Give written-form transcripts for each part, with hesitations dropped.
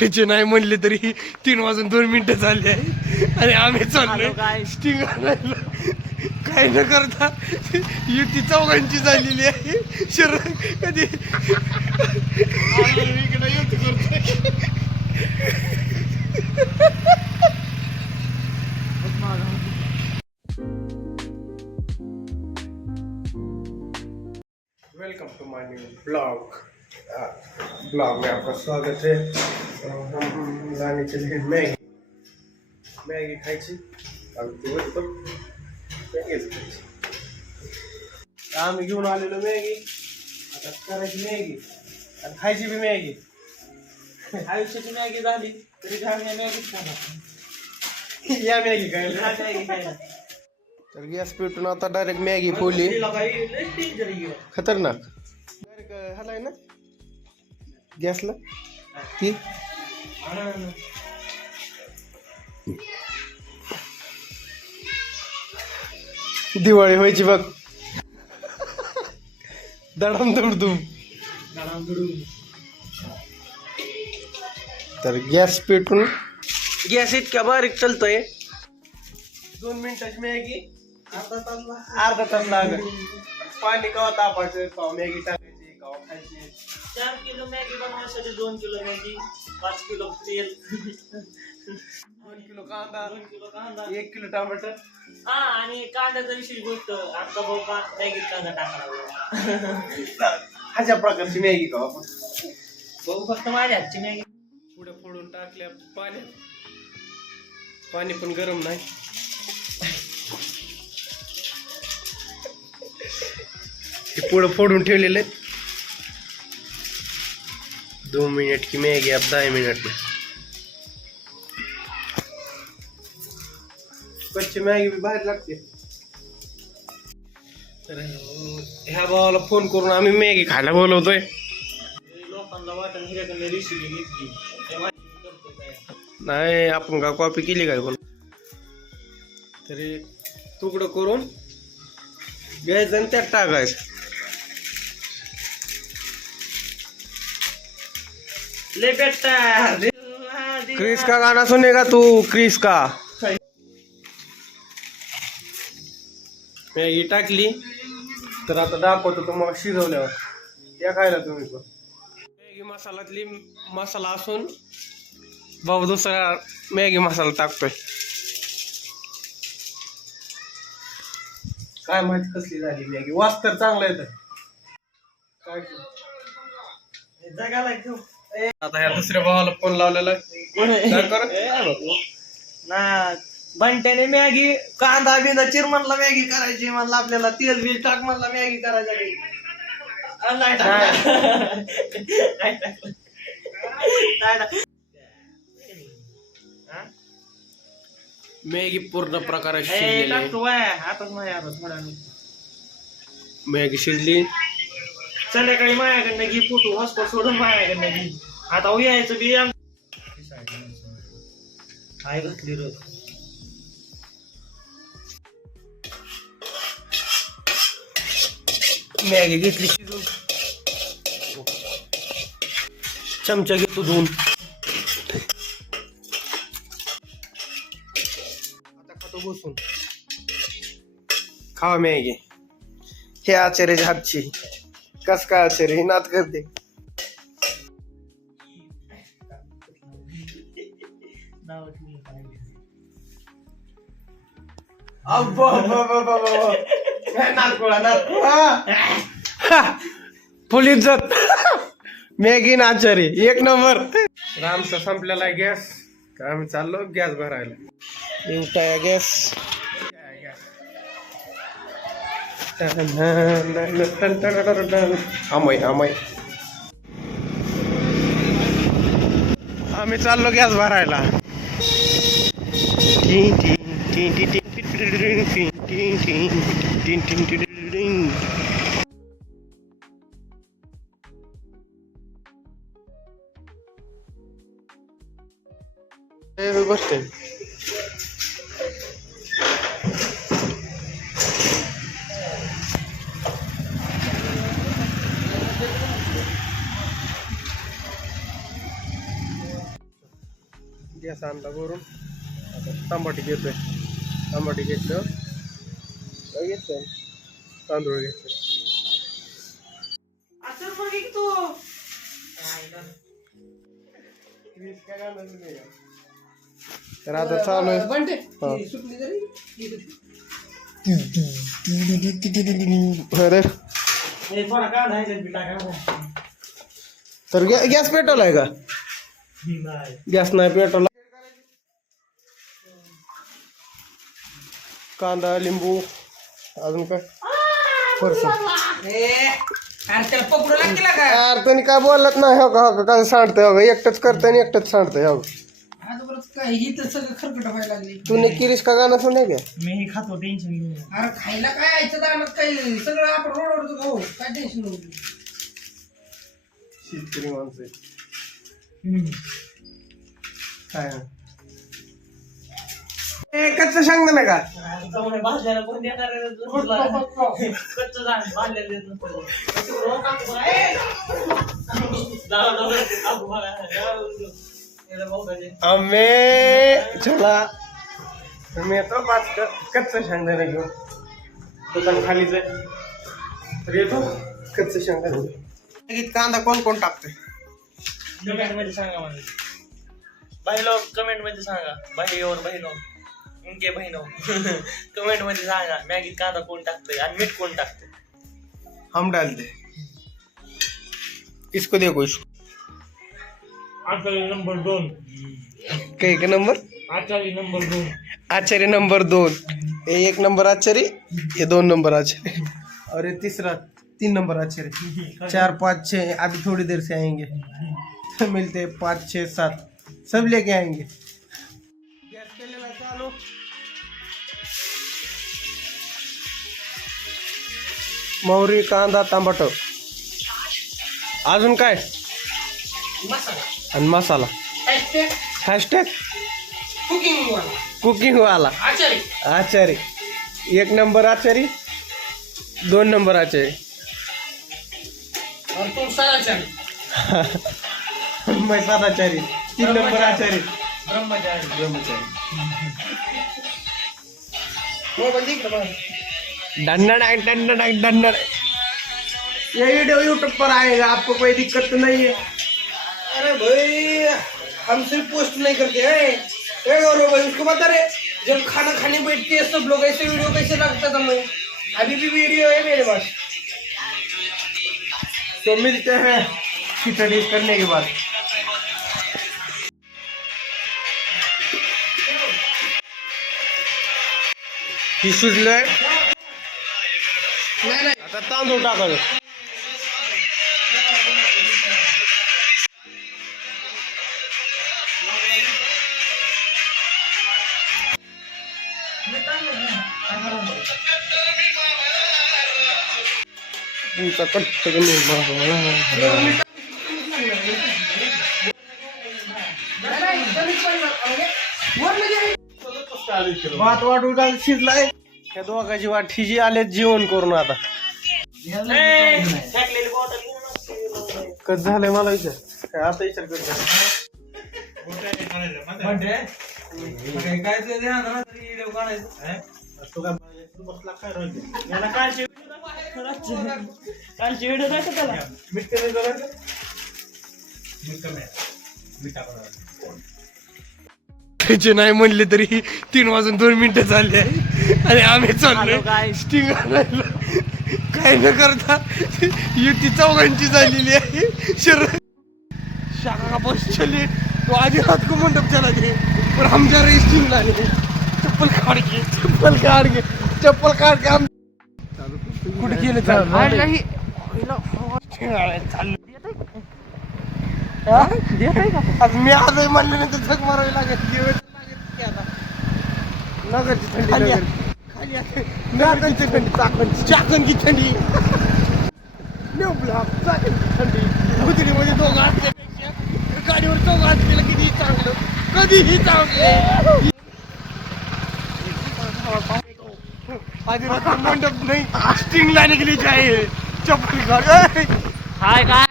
घरचे नाही म्हणले तरी 3:02 झाले आहे आणि आम्ही चाललोय काय स्टिंग आणायला. काय न करता युती चौघांची झालेली आहे. शरद कधी इकडे युती करतोय. Welcome to my new blog. Blog में आपका स्वागत है. हम लाने चले मैगी खायची. आम्ही घेऊन आलेलो मॅगी. आता करायची मॅगी आणि खायची बी मॅगी. आयुष्याची मॅगी झाली तरी घालण्या मॅगीच खाणार. या मॅगी खायला. तर गॅस पेटून आता डायरेक्ट मॅगी फोडली. खतरनाक डायरेक्ट हलाय ना गॅसला ती. दिवाळी व्हायची बघ. दडम दुडदुम. तर गॅस पेटून गॅस इतक्या बारीक चालतोय. 2 मिनिटाची मॅगी अर्धा तास लागेल. पाणी कवा तापायचं, कवा मॅगी टाकायची, कवा खायची. 4 किलो मॅगी बनवण्यासाठी 2 किलो मॅगी, 5 किलो तेल, 2 किलो कांदा, 2 किलो कांदा, 1 किलो टमाटर. हा आणि कांद्याचा विशेष गोष्ट आमचा भाऊ मॅगीत कांदा टाकला. अशा प्रकारची मॅगी का आपण भाऊ फक्त माझ्या हातची मॅगी पुढे फोडून टाकल्या पाण्यात. पाणी पण गरम नाही. पुढे फोडून ठेवलेले. 2 मिनट की मैगी अब 10 मिनट में. कच्ची मॅगी भी बाहेर लागते. तर ह्या भावाला फोन करून आम्ही मॅगी खायला बोलवतोय. लोकांना वाटण हिऱ्याकडे रेसिपी घेतली नाही आपण का कॉपी केली काय बोल. तरी तुकडं करून घ्यायचं आणि त्यात टाकायचं. ले बेटा क्रिस का गाना सुनेगा तू. क्रिस का मॅगी टाकली. तर आता दाखवतो तुम्हाला शिजवल्यावर. या खायला तुम्ही पण. मॅगी मसाल्यातली मसाला असून भाऊ दुसरा मॅगी मसाला टाकतोय. काय माहिती कसली झाली मॅगी. वास तर चांगला येत. काय जगाला घेऊ आता ह्या दुसऱ्या भावाला फोन लावलेला ना. बंट्याने मॅगी कांदा बिंदा चिर म्हणला मॅगी करायची म्हणला. आपल्याला तेल बिल टाक म्हणला मॅगी करायची. नाही मॅगी पूर्ण प्रकारे टाकतो आताच नाही आता थोड्या मॅगी शिजली. संध्याकाळी माझ्याकडनं घे फोटो हॉस्पॉट सोडून माझ्याकडनं घे. आता यायचं बी काय घातली रोज. मॅगी घेतली शिजून. चमचा घेतो धुवून. आता खातो बसून. खावा मॅगी. हे आचार्याच्या हातची. कस काय आचार्य ही नात करते. फुल इज्जत. मॅगी नाचारी 1 नंबर. आमचा संपलेला आहे गॅस. तर आम्ही चाललो गॅस भरायला. निघताय गॅस. आमय आम्ही चाललो गॅस भरायला. बसते. गॅस आणला वरून. आता तांबाटी घेतोय. तांबाटी घेतलं काय घेतलं तांदूळ घेतलं. तर आता चालू अरे तर गॅस पेटवलाय का? गॅस नाही पेटवला. कांदा लिंबू अजून काय पकडू लागते का यार त्यांनी काय बोलत नाही. हो का काय सांडतंय हो का एकटंच करतंय आणि एकटंच सांडतंय. हो काही तर सगळं खरकट व्हायला लागली. तू किरीस का गाणं सुने का? मी खातो टेन्शन घेऊन. अरे खायला काय यायचं दानात काही सगळं आपण रोडवर खाऊ काय टेन्शन नव्हतं. शेतकरी माणसं काय कच्चं सांगता ना का? भाजल्याला कोण देणार कच्च भाजलेलं आम्ही चला मी येतो 5 कच्चं शेंगदाणा घेऊन. दुकान खालीच आहे तर येतो कच्चं शेंगदाणा. कांदा कोण कोण टाकतोय कमेंट मध्ये सांगा मला. बहिनो कमेंट मध्ये सांगा. भाई और बहिनो उनके बहिनो कमेंट मध्ये सांगा मॅगीत कांदा कोण टाकतोय आणि मीठ कोण टाकतोय. हम डालते इसको देखो इसको. आचार्य नंबर 2. कई का नंबर? आचार्य नंबर 2. आचार्य नंबर 2. ये 1 नंबर आचार्य, ये 2 नंबर आचार्य और ये तीसरा 3 नंबर आचार्य. 4 5 6 अभी थोड़ी देर से आएंगे. मिलते 5 6 7 सब लेके आएंगे. गैस केलेला चालू. मोहरी कांदा टमाटर अजून काय आणि मसाला. हॅशटॅग कुकिंग वाला आचारी. 1 नंबर आचारी 2 नंबर आचारी मैं सदाचारी 3 नंबर आचारी ब्रह्मचारी. डंडा ये वीडियो यूट्यूब पर आएगा आपको कोई दिक्कत तो नहीं है. अरे भाई हम सिर्फ पोस्ट नहीं करते हैं. गौरव भाई उसको बता रहे जब खाना खाने बैठते हैं सब लोग ऐसे वीडियो कैसे लगता था. मैं अभी भी वीडियो है मेरे पास. तो मिलते हैं खिचड़ी करने के बाद. ही शिजलंय आता तांदूळ टाकायचं. तुमचा कट्ट भात वाट उठा शिजलाय. त्या दोघाची वाट हिजी आले जेवण करून. आता कस झालंय मला विचार काय आता विचार करतो. कालची व्हिडिओ दाखव त्याला. त्याचे नाही म्हणले तरी 3 वाजून 2 मिनिटं झाले आणि आम्ही चाललोय स्टिंग आणायला. काय न करता युती 4घांची झालेली आहे. शाखा बस चले तो आधी रात को मंडप चला गए पर हम जा रहे स्टिंग लाने. चप्पल काढ के हम कुठे गेले चाललो. आज मी आजही म्हणले नाही तर झक मारावी लागेल. नगरची थंडी नागरची थंडी चाकणची थंडी ब्लॉक चाकणची थंडी गुजरीमध्ये 2 असल्यापेक्षा गाडीवर 4 असलेलं कितीही चांगलं कधीही चांगलं. आधी रात्र मंडप नाही स्टिंग लाने के लिए चाहिए चप्पल काढ. हाय काय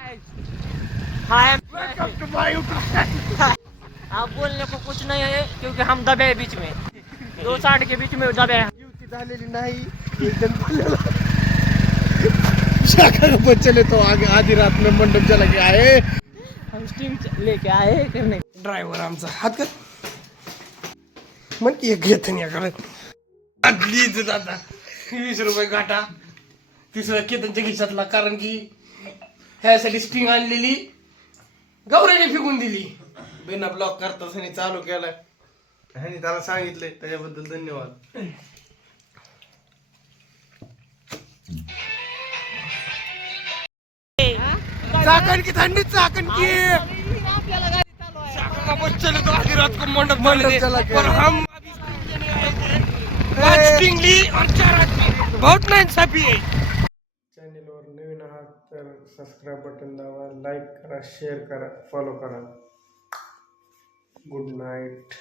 hi welcome to my YouTube. आप बोलने को कुछ नहीं है क्योंकि हम दबे हैं बीच में 2 साठ के बीच में दबे हैं युती झालेली नाही एकदम शाखा का चले तो आगे आधी रात में मंडप चला गया है. हम स्टीम लेके आए हैं करने ड्रायव्हर आमचा हात कर मग एक घेत नाही करत प्लीज दादा 20 रुपये गाठा तिसऱ्या केतनच्या खिशातला कारण की ह्यासाठी स्टिंग आणलेली गौऱ्याने फेकून दिली. बिना ब्लॉक करताच ह्याने चालू केलाय. ह्याने त्याला सांगितलंय त्याच्याबद्दल धन्यवाद. चाकण की थंडी चाकण की शाखा बस चले तो आधी रात को मंडप चला गया. पर हम अभी स्टिंग लेने आए थे 5 स्टिंग ली और 4 आदमी बहुत नाइंसाफी है. चॅनेलवर नवीन आहात तर सबस्क्राईब बटन दाबा, लाईक करा, शेअर करा, फॉलो करा. Good night.